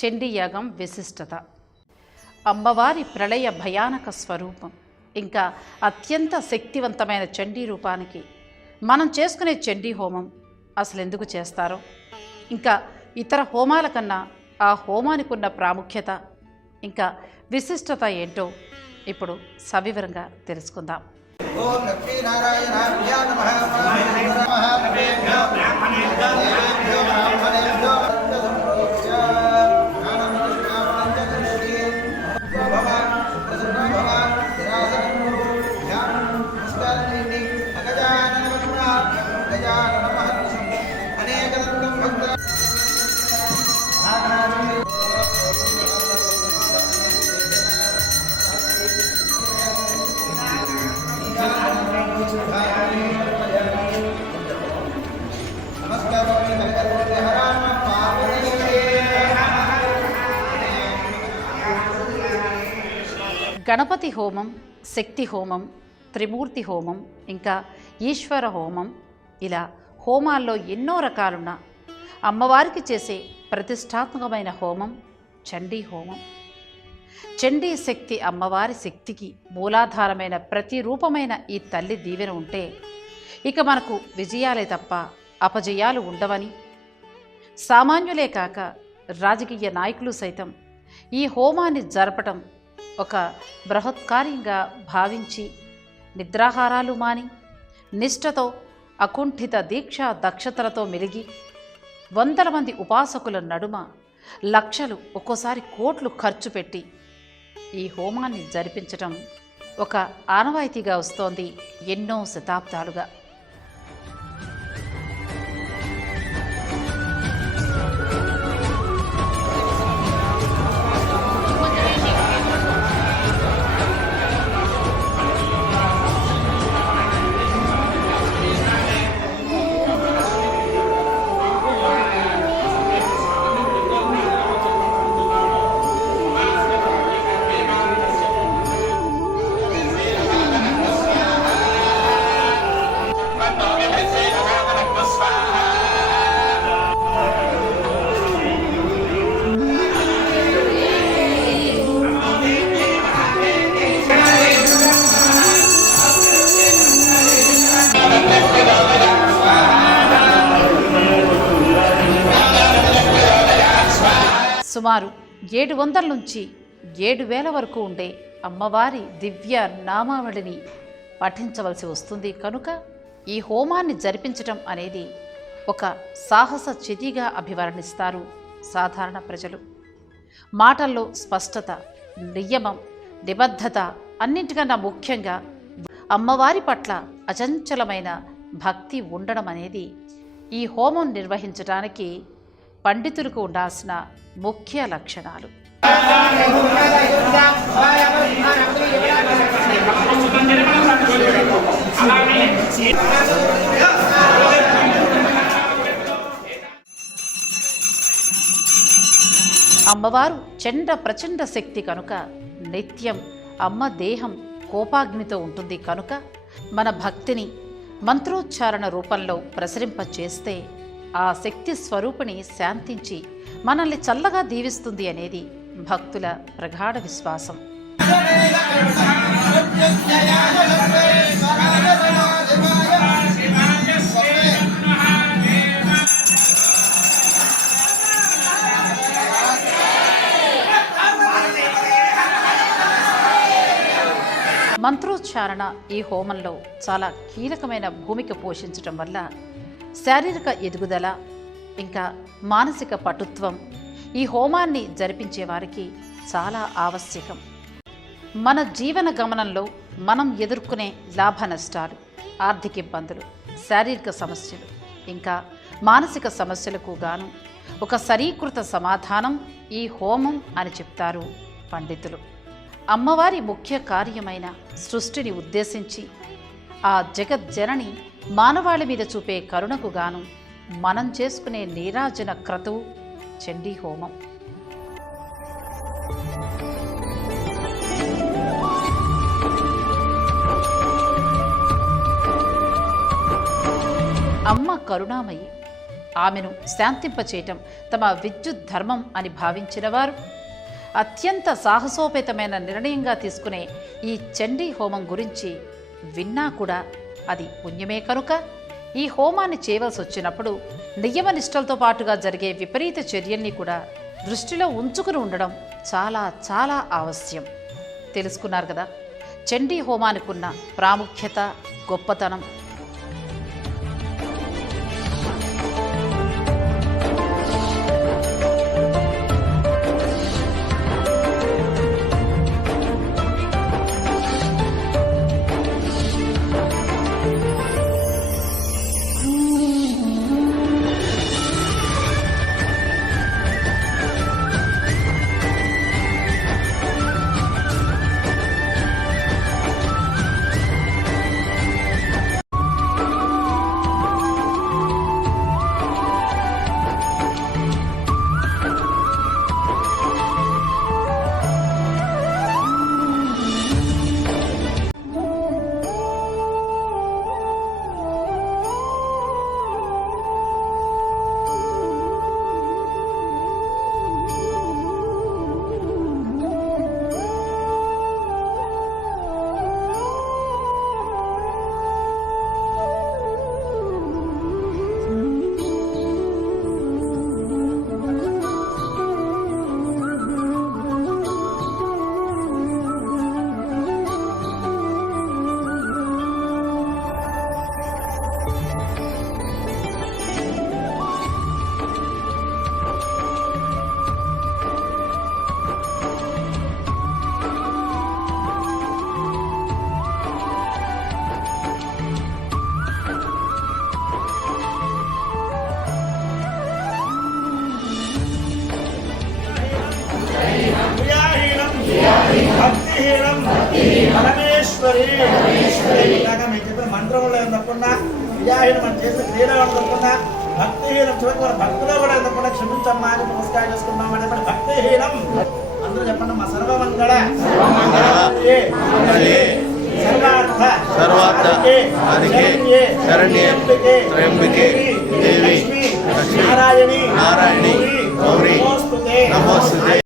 చండీ యాగం విశిష్టత. అమ్మవారి ప్రళయ భయానక స్వరూపం, ఇంకా అత్యంత శక్తివంతమైన చండీ రూపానికి మనం చేసుకునే చండీ హోమం అసలు ఎందుకు చేస్తారో, ఇంకా ఇతర హోమాల కన్నా ఆ హోమానికి ఉన్న ప్రాముఖ్యత ఇంకా విశిష్టత ఏంటో ఇప్పుడు సవివరంగా తెలుసుకుందాం. ఓం లక్ష్మీనారాయణాభ్యో నమః. గణపతి హోమం, శక్తి హోమం, త్రిమూర్తి హోమం, ఇంకా ఈశ్వర హోమం, ఇలా హోమాల్లో ఎన్నో రకాలున్న అమ్మవారికి చేసే ప్రతిష్టాత్మకమైన హోమం చండీ హోమం. చండీ శక్తి అమ్మవారి శక్తికి మూలాధారమైన ప్రతిరూపమైన ఈ తల్లి దీవెన ఉంటే ఇక మనకు విజయాలే తప్ప అపజయాలు ఉండవని, సామాన్యులే కాక రాజకీయ నాయకులు సైతం ఈ హోమాన్ని జరపటం ఒక బృహత్కార్యంగా భావించి నిద్రాహారాలు మాని నిష్ఠతో అకుంఠిత దీక్ష దక్షతలతో మెలిగి వందల మంది ఉపాసకుల నడుమ లక్షలు, ఒక్కోసారి కోట్లు ఖర్చు పెట్టి ఈ హోమాన్ని జరిపించటం ఒక ఆనవాయితీగా వస్తోంది ఎన్నో శతాబ్దాలుగా. సుమారు 700 నుంచి 7000 వరకు ఉండే అమ్మవారి దివ్య నామావళిని పఠించవలసి వస్తుంది. కనుక ఈ హోమాన్ని జరిపించటం అనేది ఒక సాహస చితిగా అభివర్ణిస్తారు సాధారణ ప్రజలు. మాటల్లో స్పష్టత, నియమం, నిబద్ధత, అన్నింటికన్నా ముఖ్యంగా అమ్మవారి పట్ల అచంచలమైన భక్తి ఉండడం అనేది ఈ హోమం నిర్వహించడానికి పండితులకు ఉండాల్సిన ముఖ్య లక్షణాలు. అమ్మవారు చండ ప్రచండ శక్తి కనుక నిత్యం అమ్మ దేహం కోపాగ్నితో ఉంటుంది. కనుక మన భక్తిని మంత్రోచ్చారణ రూపంలో ప్రసరింపచేస్తే ఆ శక్తి స్వరూపిణి శాంతించి మనల్ని చల్లగా దీవిస్తుంది అనేది భక్తుల ప్రగాఢ విశ్వాసం. మంత్రోచ్చారణ ఈ హోమంలో చాలా కీలకమైన భూమిక పోషించటం వల్ల శారీరక ఎదుగుదల, ఇంకా మానసిక పటుత్వం ఈ హోమాన్ని జరిపించే వారికి చాలా ఆవశ్యకం. మన జీవన గమనంలో మనం ఎదుర్కొనే లాభ నష్టాలు, ఆర్థిక ఇబ్బందులు, శారీరక సమస్యలు, ఇంకా మానసిక సమస్యలకు గాను ఒక సరీకృత సమాధానం ఈ హోమం అని చెప్తారు పండితులు. అమ్మవారి ముఖ్య కార్యమైన సృష్టిని ఉద్దేశించి ఆ జగజ్జనని మానవాళి మీద చూపే కరుణకు గాను మనం చేసుకునే నీరాజన క్రతువు చండీ హోమం. అమ్మ కరుణామయి, ఆమెను శాంతింపచేయటం తమ విద్యుత్ ధర్మం అని భావించిన వారు అత్యంత సాహసోపేతమైన నిర్ణయంగా తీసుకునే ఈ చండీ హోమం గురించి విన్నా కూడా అది పుణ్యమే కనుక ఈ హోమాన్ని చేయవలసి వచ్చినప్పుడు నియమనిష్టలతో పాటుగా జరిగే విపరీత చర్యల్ని కూడా దృష్టిలో ఉంచుకుని ఉండడం చాలా చాలా ఆవశ్యం. తెలుసుకున్నారు కదా చండీ హోమానికి ఉన్న ప్రాముఖ్యత, గొప్పతనం. భక్తిహీనం పరమేశ్వరి ఇలాగా మేము చెప్పిన మంత్రంలో తప్పకుండా విజయాహీనం మనం చేసిన క్రీడలో తప్పకుండా భక్తిహీనం చివరికి మన భక్తిలో కూడా తప్పకుండా క్షమించమ్మా అని నమస్కారం చేసుకున్నాం అంటే భక్తిహీనం అందరూ చెప్పండి మా సర్వమంగళ సర్వార్థ శరణ్యే త్రయంబకే దేవి లక్ష్మీ నారాయణి గౌరీ నమోస్తుతే.